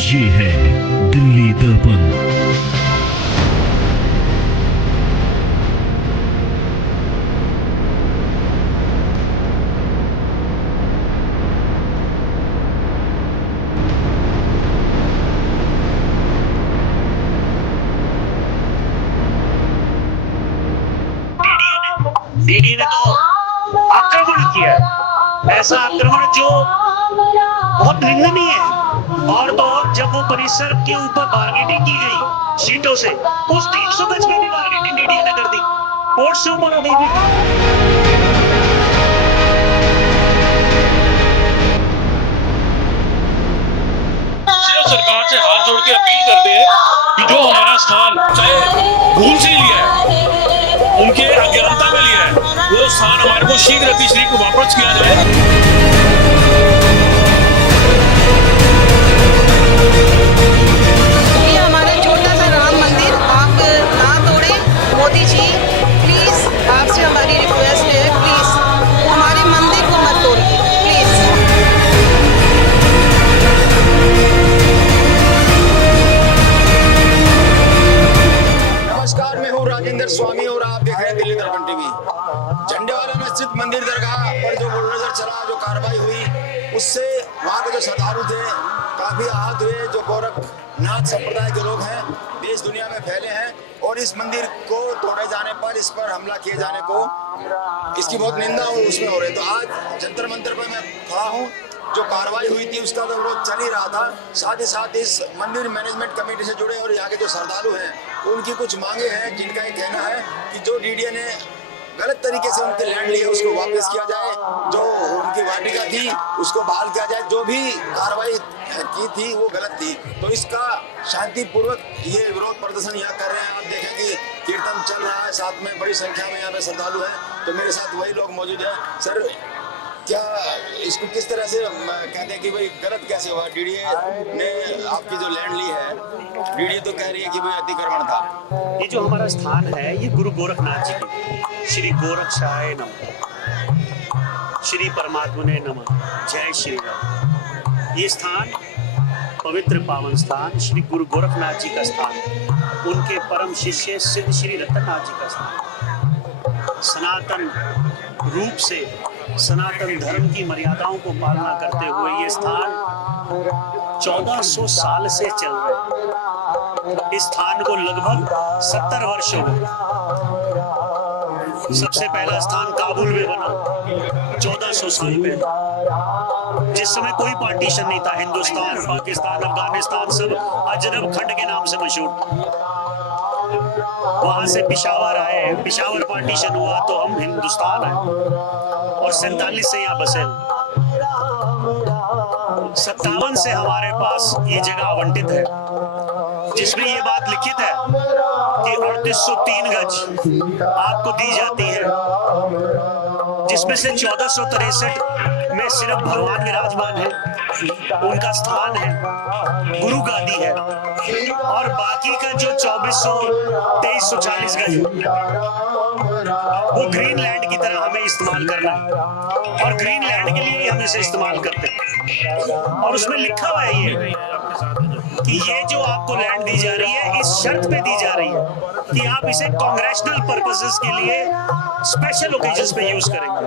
ये है दिल्ली दर्पण। डीडी ने तो आक्रमण किया, ऐसा आक्रमण जो बहुत निंदनीय है। और तो और जब वो परिसर के ऊपर बार्गेनिंग की गई सीटों से, उस 300 गज में भी बार्गेनिंग डीडी ने कर दी, कोर्ट से ऊपर हो गई। सरकार से हाथ जोड़ के अपील करते हैं कि जो हमारा स्थान चाहे भूल से लिया है, उनके अज्ञानता में लिया है, वो स्थान हमारे को शीघ्र अतिशीघ्र को वापस किया जाए। ये हमारा छोटा सा राम मंदिर आप ना तोड़े। मोदी जी प्लीज, आपसे हमारी रिक्वेस्ट है, प्लीज हमारे मंदिर को मत तोड़िए प्लीज। नमस्कार, मैं हूँ राजेंद्र स्वामी और आप देख रहे हैं दिल्ली दर्पण टीवी। झंडेवाला में स्थित मंदिर दरगाह पर जो बुलडोजर चला, जो कार्रवाई हुई, उससे वहाँ के जो श्रद्धालु थे काफी आहत हुए। जो गोरखनाथ संप्रदाय के लोग हैं, देश दुनिया में फैले हैं, और इस मंदिर को तोड़े जाने पर, इस पर हमला किए जाने को, इसकी बहुत निंदा और उसमें हो रही है। तो आज जंतर मंतर पर मैं खड़ा हूँ। जो कार्रवाई हुई थी उसका तो विरोध चल ही रहा था, साथ ही साथ इस मंदिर मैनेजमेंट कमेटी से जुड़े और यहाँ के जो श्रद्धालु हैं उनकी कुछ मांगे हैं, जिनका ये कहना है कि जो डीडीए ने गलत तरीके से उनके लैंड लिए उसको वापस किया जाए, जो उनकी वाटिका थी उसको बहाल किया जाए, जो भी कार्रवाई की थी वो गलत थी। तो इसका शांतिपूर्वक ये विरोध प्रदर्शन यहाँ कर रहे हैं। आप देखें कि कीर्तन चल रहा है, साथ में बड़ी संख्या में यहाँ पे श्रद्धालु हैं। तो मेरे साथ वही लोग मौजूद हैं। सर, क्या इसको किस तरह से कहते हैं कि भाई गलत कैसे हुआ? डीडीए ने आपकी जो लैंड ली है, डीडीए तो कह रही है कि भाई अतिक्रमण था। ये जो हमारा स्थान है, ये गुरु गोरखनाथ जी की, श्री गोरक्षाय नमः, श्री परमात्मने नमः, जय श्री राम। ये स्थान पवित्र पावन स्थान श्री गुरु गोरखनाथ जी का स्थान है। उनके परम शिष्य सिद्ध श्री रतननाथ जी का स्थान। सनातन रूप से सनातन धर्म की मर्यादाओं को पालना करते हुए ये स्थान 1400 साल से चल रहे हैं। इस स्थान को लगभग 70 वर्ष हो गए। सबसे पहला स्थान काबुल में बना 1400 साल पहले, जिस समय कोई पार्टीशन नहीं था। हिंदुस्तान, पाकिस्तान, अफगानिस्तान सब अजनब खंड के नाम से मशहूर था। वहां से पिशावर आए, पिशावर पार्टीशन हुआ तो हम हिंदुस्तान आए, और 47 से यहाँ बसे। 57 से हमारे पास ये जगह आवंटित है, जिसमें ये बात लिखित है कि 3803 गज आपको दी जाती है, जिसमें से 1463 में सिर्फ भगवान विराजमान है, उनका स्थान है, गुरु गादी है, और बाकी का जो 2340 गज वो ग्रीन लैंड की तरह हमें इस्तेमाल करना है, और ग्रीन लैंड के लिए हम इसे इस्तेमाल करते हैं। और उसमें लिखा हुआ है ये कि ये जो आपको लैंड दी जा रही है, इस शर्त पे दी जा रही है कि आप इसे कांग्रेचुनल पर्पसेस के लिए स्पेशल ओकेजन्स पे यूज करेंगे।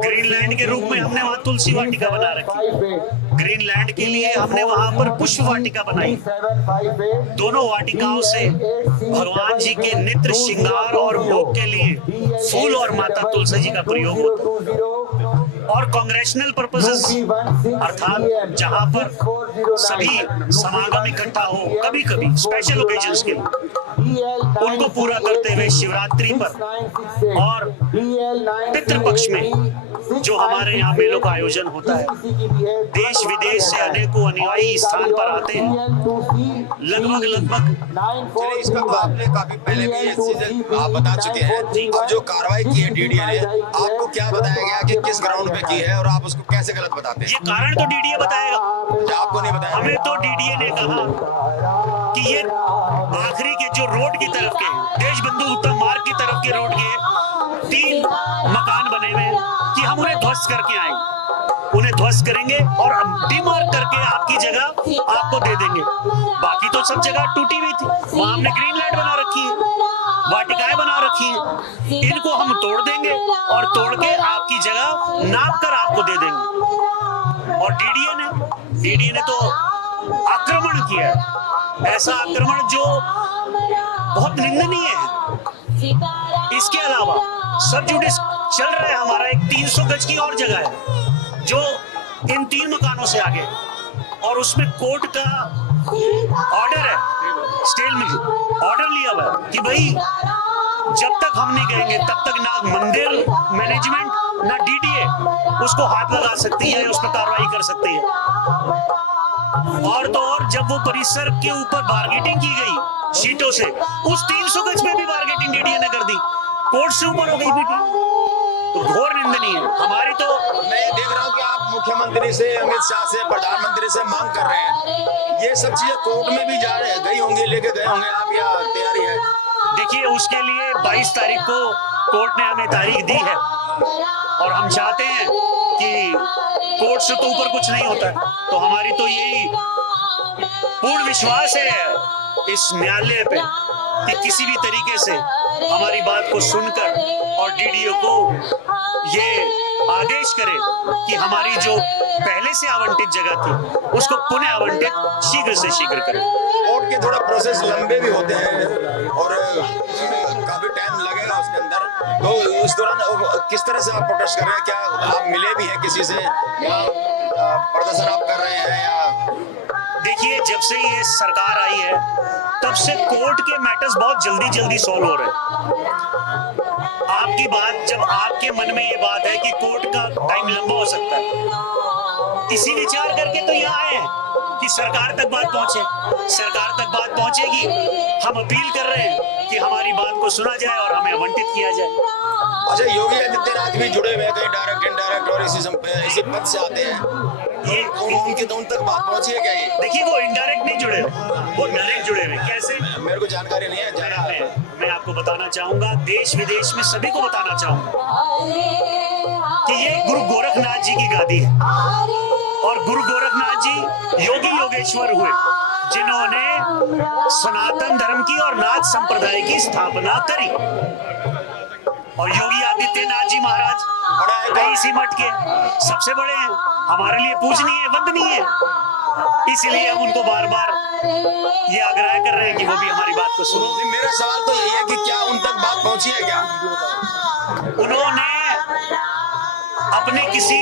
ग्रीन लैंड के रूप में हमने वहाँ तुलसी वाटिका बना रखी। ग्रीन लैंड के लिए हमने वहाँ पर पुष्प वाटिका बनाई। दोनों वाटिकाओं से भगवान जी के नित्र श्रृंगार और भोग के लिए फूल और माता तुलसी जी का प्रयोग होता है। और कांग्रेचुनल पर्पसेस अर्थात जहाँ पर सभी समागम इकट्ठा हो, कभी कभी स्पेशल ओकेजन्स के लिए, उनको पूरा करते हुए शिवरात्रि पर और पितृपक्ष में जो हमारे यहाँ मेलों का आयोजन होता है, देश विदेश से अनेकों अनुयायी स्थान पर आते हैं। लगभग इसका तो आपने काफी पहले भी इस चीज़ आप बता चुके हैं। अब जो कार्रवाई की है डीडीए ने, आपको क्या बताया गया कि किस ग्राउंड पे की है, और आप उसको कैसे गलत बताते हैं? ये कारण तो डीडीए बताएगा, आपको नहीं बताया? हमें तो डीडीए ने कहा कि ये आखिरी के जो रोड की तरफ के, देश बंधु उत्तम मार्ग की तरफ के रोड के 3 मकान बने हुए हैं कि हम उन्हें ध्वस्त करके आएंगे। उन्हें ध्वस्त करेंगे और डीमार्क करके आपकी जगह आपको दे देंगे। बाकी तो सब जगह टूटी हुई थी, वहां हमने ग्रीन लाइट बना रखी है, वाटिकाएं बना रखी है, इनको हम तोड़ देंगे और तोड़ के आपकी जगह नाप कर आपको दे देंगे। और डीडीए ने तो आक्रमण किया है, ऐसा आक्रमण जो बहुत निंदनीय है। इसके अलावा सब जुडिस चल रहा है हमारा, एक 300 गज की और जगह है जो इन 3 मकानों से आगे, और उसमें कोर्ट का ऑर्डर है, स्टेल में ऑर्डर लिया हुआ है कि भाई जब तक हम नहीं कहेंगे तब तक ना मंदिर मैनेजमेंट ना डीडीए उसको हाथ लगा सकती है, उस पर कार्रवाई कर सकती है। और तो और जब वो परिसर के ऊपर बार्गेटिंग की गई शीटों से, उस 300 गज में भी बार्गेटिंग डीडीए ने कर दी, कोर्ट से ऊपर हो गई बेटी, तो घोर निंदनीय है। हमारी तो मैं ये देख रहा हूँ कि आप मुख्यमंत्री से, अमित शाह से, प्रधानमंत्री से मांग कर रहे हैं, ये सब चीजें कोर्ट में भी जा रहे हैं, गई होंगी, लेके गए होंगे आप, या तैयारी है? देखिए, उसके लिए 22 तारीख को कोर्ट ने हमें तारीख दी है और हम चाहते हैं कि कोर्ट से तो ऊपर कुछ नहीं होता है, तो हमारी तो यही पूर्ण विश्वास है इस न्यायालय पे कि किसी भी तरीके से हमारी बात को सुनकर और डीडीओ को ये आदेश करे कि हमारी जो पहले से आवंटित जगह थी उसको पुनः आवंटित शीघ्र से शीघ्र करें। कोर्ट के थोड़ा प्रोसेस लंबे भी होते हैं और काफी टाइम लगेगा उसके अंदर, तो इस दौरान किस तरह से आप प्रोटेस्ट कर रहे हैं? क्या आप मिले भी हैं किसी से, या प्रदर्शन आप कर रहे हैं, या? देखिए, जब से ये सरकार आई है तब से कोर्ट के मैटर्स बहुत जल्दी सॉल्व हो रहे हैं। आपकी बात, जब आपके मन में ये बात है कि कोर्ट का टाइम लंबा हो सकता है, इसी विचार करके तो यहाँ आए हैं कि सरकार तक बात पहुंचे, सरकार तक बात पहुंचेगी। हम अपील कर रहे हैं कि हमारी बात को सुना जाए और हमें आवंटित किया जाए। अच्छा, योगी आदित्यनाथ भी जुड़े हुए हैं कहीं डायरेक्ट इनडायरेक्ट, और इसी पद से आते हैं, ये उनके तो उन तक बात पहुंची है क्या? ये देखिए, वो इनडायरेक्ट नहीं जुड़े, वो डायरेक्ट जुड़े हुए। कैसे? मेरे को जानकारी नहीं है ज़्यादा। मैं आपको बताना चाहूंगा, देश विदेश में सभी को बताना चाहूंगा कि ये गुरु गोरखनाथ जी की गादी है और गुरु गोरखनाथ जी योगी योगेश्वर हुए जिन्होंने सनातन धर्म की और नाथ संप्रदाय की स्थापना करी। और योगी आदित्यनाथ जी महाराज इसी मठ के सबसे बड़े हैं, हमारे लिए पूजनीय वंदनीय है, इसीलिए हम उनको बार बार ये आग्रह कर रहे हैं कि वो भी हमारी बात को सुनो। मेरा सवाल तो यही है कि क्या उन तक बात पहुंची है क्या? उन्होंने अपने किसी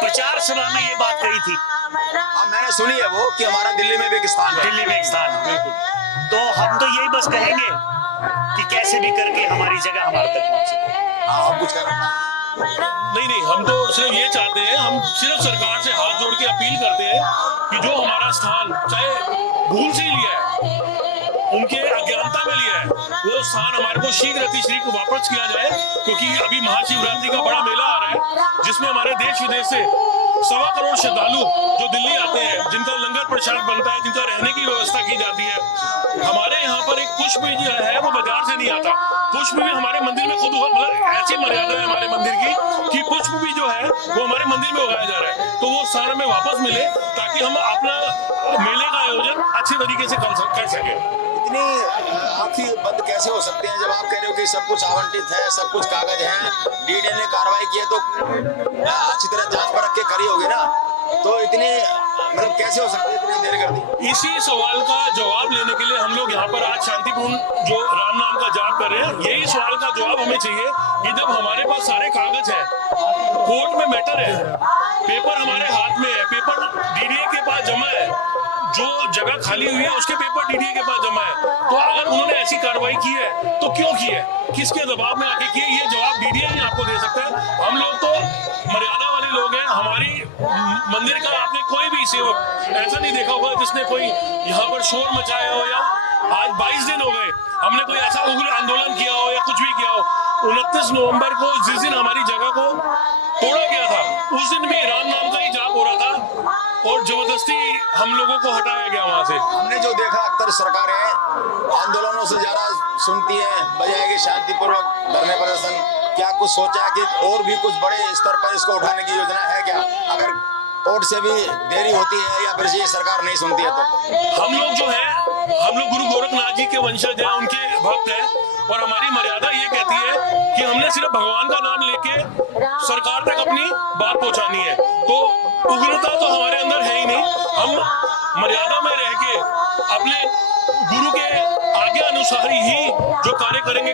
प्रचार सभा में ये बात कही थी। हाँ, मैंने सुनी है वो कि हमारा दिल्ली में भी एक स्थान है। दिल्ली में एक स्थान है, तो हम तो यही बस कहेंगे कि कैसे भी करके हमारी जगह हमारे तक पहुंचे। हाँ, आप कुछ कर रहे हैं? नहीं, हम तो सिर्फ ये चाहते हैं, हम सिर्फ सरकार से हाथ जोड़ के अपील करते हैं कि जो हमारा स्थान चाहे भूल से लिया है, उनके अज्ञानता में लिया है, वो स्थान हमारे को शीघ्र अतिशीघ्र वापस किया जाए, क्योंकि अभी महाशिवरात्रि का बड़ा मेला आ रहा है जिसमें हमारे देश विदेश से 1.25 करोड़ श्रद्धालु जो दिल्ली आते हैं, जिनका लंगर प्रसाद बनता है, जिनका रहने की व्यवस्था की जाती है। हमारे यहाँ पर एक पुष्प भी जो है वो बाजार से नहीं आता, पुष्प भी हमारे मंदिर में खुद, मतलब ऐसी मर्यादा है हमारे मंदिर की कि पुष्प भी जो है वो हमारे मंदिर में उगाया जा रहा है, तो वो स्थान हमें वापस मिले ताकि हम अपना मेले का आयोजन अच्छे तरीके से कर सकें। इतनी आंखें बंद कैसे हो सकते हैं जब आप कह रहे हो कि सब कुछ आवंटित है, सब कुछ कागज है, डीडीए ने कार्रवाई की है तो अच्छी तरह जांच परख के करी होगी ना, तो इतनी मतलब कैसे हो सकती है, इतनी देर कर दी? इसी सवाल का जवाब लेने के लिए हम लोग यहाँ पर आज शांतिपूर्ण जो राम नाम का जाप कर रहे हैं। यही सवाल का जवाब हमें चाहिए कि जब हमारे पास सारे कागज हैं, कोर्ट में मैटर है, पेपर हमारे हाथ में है, पेपर डीडीए के पास जमा है, जो जगह खाली हुई है उसके पेपर डीडीए के पास जमा है, तो अगर उन्होंने ऐसी कार्रवाई की है तो क्यों की है, किसके दबाव में आके की है, ये जवाब डीडीए ही आपको दे सकता है। हम लोग तो मर्यादा वाले लोग हैं, हमारी मंदिर का आपने कोई भी सेवक ऐसा नहीं देखा होगा जिसने कोई यहाँ पर शोर मचाया हो, या आज 22 दिन हो गए हमने कोई ऐसा उग्र आंदोलन किया हो या कुछ भी किया हो। 29 नवंबर को जिस दिन हमारी जगह को तोड़ा गया था, उस दिन भी राम नाम का ही जाप हो रहा था और जबरदस्ती हम लोगों को हटाया गया वहां से। हमने जो देखा, अक्सर सरकारें आंदोलनों से ज्यादा सुनती है बजाय कि शांतिपूर्वक धरने प्रदर्शन क्या कुछ सोचा कि और भी कुछ बड़े स्तर पर इसको उठाने की योजना है क्या? अगर कोर्ट से भी देरी होती है या फिर ये सरकार नहीं सुनती है तो हम लोग जो है, हम लोग गुरु गोरखनाथ जी के वंशज हैं, उनके भक्त हैं, और हमारी मर्यादा ये कहती है कि हमने सिर्फ भगवान का नाम लेके सरकार तक अपनी बात पहुंचानी है। तो उग्रता तो हमारे अंदर है ही नहीं। हम मर्यादा में रह के अपने गुरु के आज्ञा अनुसार ही जो कार्य करेंगे।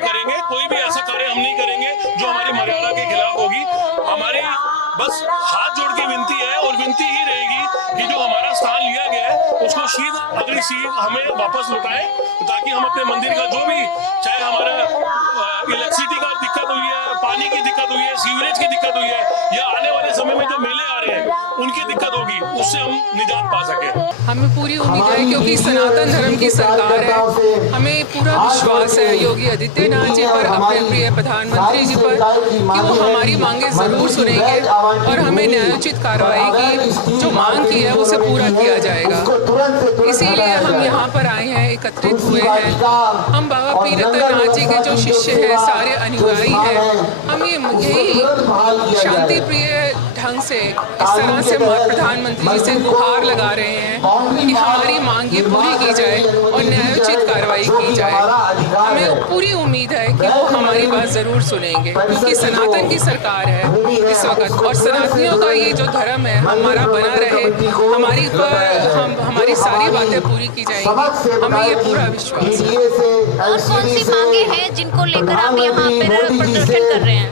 कोई भी ऐसा कार्य हम नहीं करेंगे जो हमारी मर्यादा के खिलाफ होगी। हमारी बस हाथ जोड़ के विनती है, और विनती ही रहेगी कि जो हमारा स्थान लिया गया है उसको अगली शीघ्र हमें वापस लौटाए, ताकि हम अपने मंदिर का जो भी, चाहे हमारा इलेक्ट्रिसिटी का दिक्कत हुई है, पानी की दिक्कत हुई है, सीवरेज की दिक्कत हुई है, या आने वाले समय में जो मेले आ रहे हैं उनकी दिक्कत होगी, उससे हम निजात पा सके। हमें पूरी उम्मीद है, क्योंकि सनातन धर्म की सरकार है, हमें पूरा विश्वास है योगी आदित्यनाथ जी पर, अपने प्रिय प्रधानमंत्री जी पर, कि वो हमारी मांगे जरूर सुनेंगे और हमें न्यायोचित कार्रवाई की जो मांग की है उसे पूरा किया जाएगा। इसीलिए हम यहाँ पर आए हैं, एकत्रित हुए हैं। हम बाबा पीरतनाथ जी के जो शिष्य हैं, सारे अनुयायी हैं, हम यही शांति प्रिय ढंग से इस तरह से प्रधानमंत्री जी से गुहार लगा रहे हैं कि हमारी मांगे पूरी की जाए और न्यायोचित कार्रवाई की जाए। हमें पूरी उम्मीद है कि वो हमारी बात ज़रूर सुनेंगे, क्योंकि सनातन की सरकार है इस वक्त, और सनातनियों का ये जो धर्म है हमारा बना रहे, हमारी सारी बातें पूरी की जाएंगी, हमें ये पूरा विश्वास है। और कौन सी मांगे हैं जिनको लेकर आप यहाँ पर प्रदर्शन कर रहे हैं?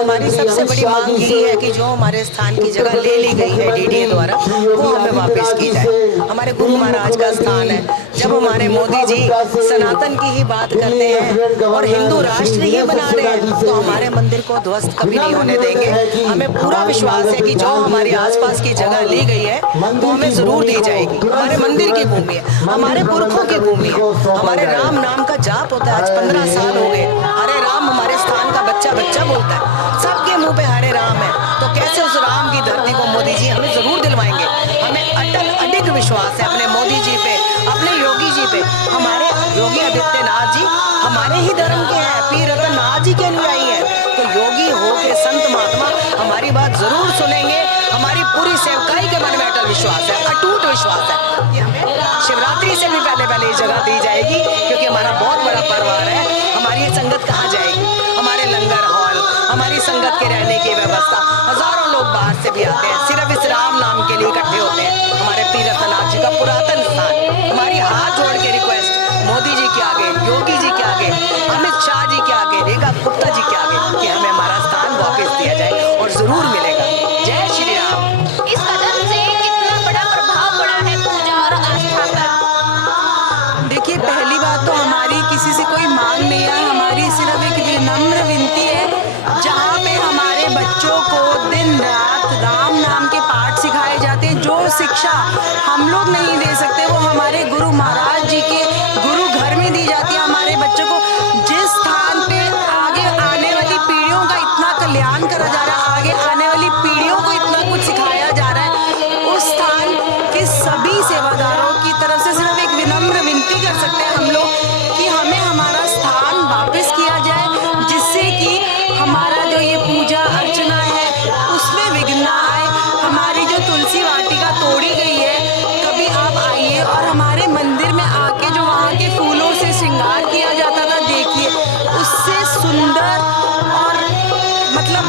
हमारी सबसे बड़ी मांग यही है कि जो हमारे स्थान की जगह ले ली गई है डीडीए द्वारा, वो हमें वापस की जाए। हमारे गुरु महाराज का स्थान है। जब हमारे मोदी जी सनातन की ही बात करते हैं और हिंदू राष्ट्र ही बना रहे हैं, तो हमारे मंदिर को ध्वस्त कभी नहीं होने देंगे। हमें पूरा विश्वास है कि जो हमारे आसपास की जगह ली गई है वो हमें जरूर दी जाएगी। हमारे मंदिर की भूमि है, हमारे पुरखों की भूमि है, हमारे राम नाम का जाप होता है। आज 15 साल हो गए, हरे राम हमारे स्थान का बच्चा बच्चा बोलता है, सबके मुंह पे हरे राम है। तो कैसे उस राम की धरती को मोदी जी हमें जरूर दिलवाएंगे। हमें अडिग विश्वास है अपने मोदी जी पे, अपने योगी जी पे। हमारे योगी आदित्यनाथ जी हमारे ही धर्म के हैं, पीरतनाथ जी के अनुयायी हैं। तो योगी हो के संत महात्मा हमारी बात जरूर सुनेंगे। हमारी पूरी सेवकाई के मन में अटल विश्वास है, अटूट विश्वास है कि हमें शिवरात्रि से भी पहले ये जगह दी जाएगी, क्योंकि हमारा बहुत बड़ा पर्व आ रहा है। हमारी ये संगत कहाँ जाएगी? हमारे लंगर हॉल, हमारी संगत के रहने की व्यवस्था, हजारों लोग बाहर से भी आते हैं, सिर्फ इस राम नाम के लिए इकट्ठे होते हैं। हमारे पीरतनाथ जी का पुरातन स्थान, हमारी हाथ जोड़ के रिक्वेस्ट मोदी जी के आगे, योगी जी के आगे, अमित शाह जी के आगे, रेखा गुप्ता जी के आगे, कि हमें हमारा स्थान वापस दिया जाए, और जरूर मिलेगा। जय श्री राम। इस कदम से कितना बड़ा प्रभाव पड़ा है पूजा और आस्था पर? देखिए, पहली बात तो हमारी किसी से कोई मांग नहीं है, हमारी सिर्फ एक विनम्र विनती है। जहाँ पे हमारे बच्चों को दिन रात राम नाम के पाठ सिखाए जाते हैं, जो शिक्षा हम लोग नहीं दे सकते वो हमारे गुरु महाराज जी के गुरु घर में दी जाती है। हमारे बच्चों को जिस स्थान पे आगे आने वाली पीढ़ियों का इतना कल्याण करा जा रहा है, आगे आने वाली पीढ़ियों को इतना कुछ सिखाया जा रहा है, उस स्थान के सभी सेवादारों की तरफ से सिर्फ एक विनम्र विनती कर सकते हैं हम लोग कि हमें हमारा स्थान वापस किया जाए, जिससे कि हमारा जो ये पूजा अर्चना है उसमें विघ्न ना आए। हमारी जो तुलसी वाटिका तोड़ी गई है, कभी आप आइए और हमारे मंदिर में आके जो वहाँ के फूलों से श्रृंगार किया जाता था, देखिए उससे सुंदर, और मतलब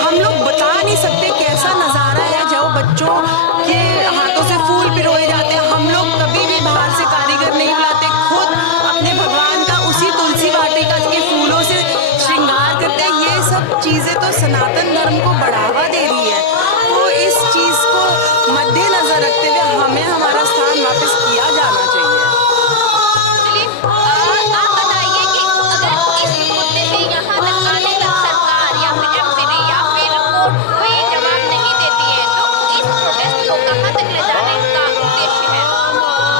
हम लोग बता नहीं सकते कैसा नज़ारा है। जो बच्चों के हाथों से फूल पिरोए जाते हैं, हम लोग कभी भी बाहर से कारीगर नहीं बुलाते, खुद अपने भगवान का उसी तुलसी वाटिका के फूलों से श्रृंगार करते हैं। ये सब चीज़ें तो सनातन धर्म को बढ़ावा दे रही है। तो इस चीज़ को मद्देनजर रखते हुए हमें हमारा स्थान वापस किया जाना चाहिए। चलिए, आप बताइए कि अगर इस मुद्दे से यहाँ तक आने तक सरकार या फिर एमसीडी या फिर कोर्ट कोई जवाब नहीं देती है, तो इस प्रोटेस्ट को कहाँ तक ले जाने का उद्देश्य है?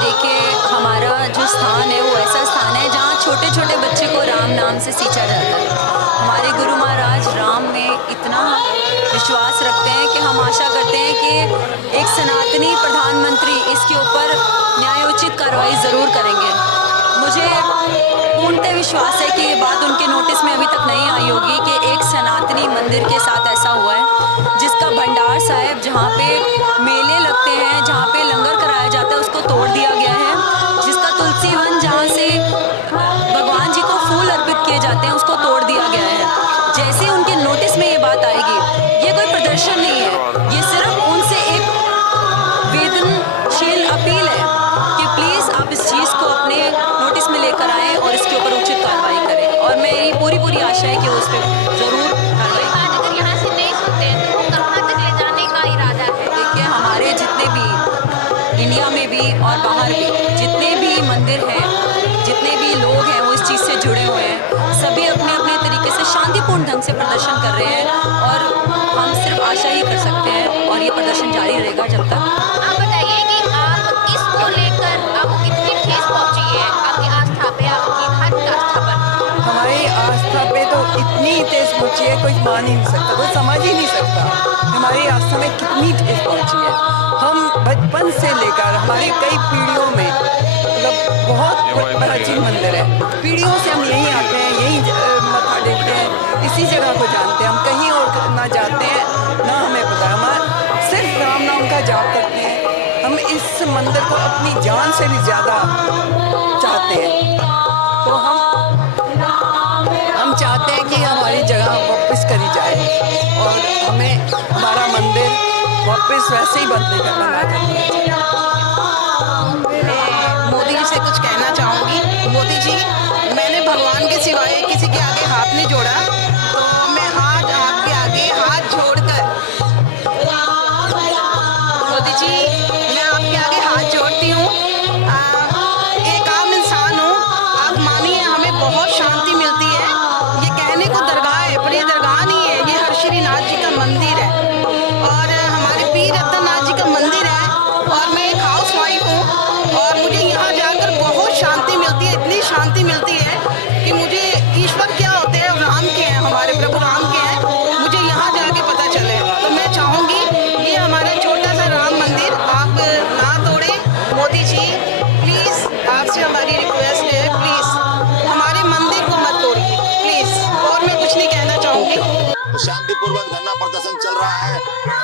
देखिए, हमारा जो स्थान है वो ऐसा स्थान है जहाँ छोटे छोटे बच्चे को राम नाम से सींचा जाता है। हमारे गुरु महाराज राम में इतना विश्वास रखते हैं कि हम आशा करते हैं कि एक सनातनी प्रधानमंत्री इसके ऊपर न्यायोचित कार्रवाई ज़रूर करेंगे। मुझे पूर्णतः विश्वास है कि ये बात उनके नोटिस में अभी तक नहीं आई होगी कि एक सनातनी मंदिर के साथ ऐसा हुआ है जिसका भंडार साहिब जहाँ पे मेले लगते हैं, जहाँ पे लंगर कराया जाता है, उसको तोड़ दिया गया है। जिसका तुलसी वन जहाँ से भगवान जी को फूल अर्पित किए जाते हैं उसको तोड़ दिया गया है। जैसे उनके नोटिस में ये बात आएगी, ये कोई प्रदर्शन नहीं है, ये सिर्फ उनसे एक वेदनशील अपील है कि प्लीज़ आप इस चीज़ को अपने नोटिस में लेकर आएँ और इसके ऊपर उचित कार्रवाई करें। और मेरी पूरी आशा है कि वो उस पर ज़रूर कार्रवाई करें। अगर यहाँ से नहीं सुनते हैं तो वो कहाँ तक ले जाने का इरादा है? देखिए, हमारे जितने भी इंडिया में भी और बाहर भी जितने भी मंदिर हैं, जितने भी लोग हैं वो इस चीज़ से जुड़े हुए हैं, सभी अपने अपने तरीके से शांतिपूर्ण ढंग से प्रदर्शन कर रहे हैं और हम सिर्फ आशा ही कर सकते हैं और ये प्रदर्शन जारी रहेगा जब तक। आप बताइए कि आप इसको लेकर आपको कितनी ठेस पहुंची है आपकी आस्था पे, आपकी धर्म की आस्था पर? हमारी आस्था पे तो इतनी ठेस पहुंची है कोई मान ही नहीं सकता, कोई समझ ही नहीं सकता हमारी आस्था में कितनी ठेस पहुंची है। हम बचपन से लेकर हमारी कई पीढ़ियों में मतलब बहुत प्राचीन मंदिर है, पीढ़ियों से हम यहीं आते हैं, यहीं मत्था टेकते हैं, इसी जगह को जानते हैं। हम कहीं और ना जाते हैं ना हमें पता, हम सिर्फ राम नाम का जाप करते हैं। हम इस मंदिर को अपनी जान से भी ज़्यादा चाहते हैं। तो हम चाहते हैं कि हमारी जगह वापस करी जाए और हमें हमारा मंदिर वापस वैसे ही बना कर दिया जाए। मैं मोदी जी से कुछ कहना चाहूँगी। मोदी जी, मैंने भगवान के सिवाय किसी के आगे हाथ नहीं जोड़ा, तो मैं आज आपके आगे हाथ जोड़कर मोदी जी मैं आपके आगे हाथ जोड़ती हूँ। एक आम इंसान हूँ, आप मानिए हमें बहुत शांति मिलती है। ये कहने को दरगाह है पर ये दरगाह नहीं है, ये हर्षिनाथ जी का मंदिर है और हमारे पीर रतननाथ जी का मंदिर है। और मैं एक हाउस वाइफ हूँ और मुझे यहाँ जाकर बहुत शांति मिलती है, इतनी शांति मिलती है कि मुझे ईश्वर क्या होते हैं, राम के हैं, हमारे प्रभु राम के हैं, मुझे यहाँ जाके पता चले। तो मैं चाहूँगी ये हमारा छोटा सा राम मंदिर आप ना तोड़ें। मोदी जी प्लीज़, आपसे हमारी रिक्वेस्ट है, प्लीज़ हमारे मंदिर को मत तोड़िए प्लीज़। और मैं कुछ नहीं कहना चाहूँगी। शांतिपूर्वक धरना प्रदर्शन चल रहा है,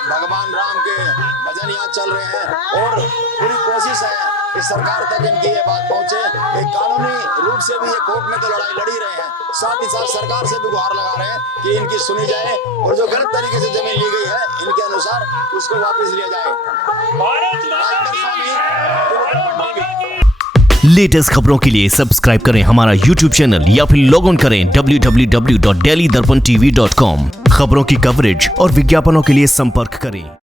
भगवान राम के भजन यहाँ चल रहे हैं और पूरी कोशिश है कि सरकार तक इनकी ये बात पहुंचे। एक कानूनी रूप से भी ये कोर्ट में तो लड़ाई लड़ी रहे हैं, साथ ही साथ सरकार से भी गुहार लगा रहे हैं कि इनकी सुनी जाए और जो गलत तरीके से जमीन ली गई है इनके अनुसार उसको वापस लिया जाए। लेटेस्ट खबरों के लिए सब्सक्राइब करें हमारा YouTube चैनल या फिर लॉग ऑन करें www.delhidarpantv.com। खबरों की कवरेज और विज्ञापनों के लिए संपर्क करें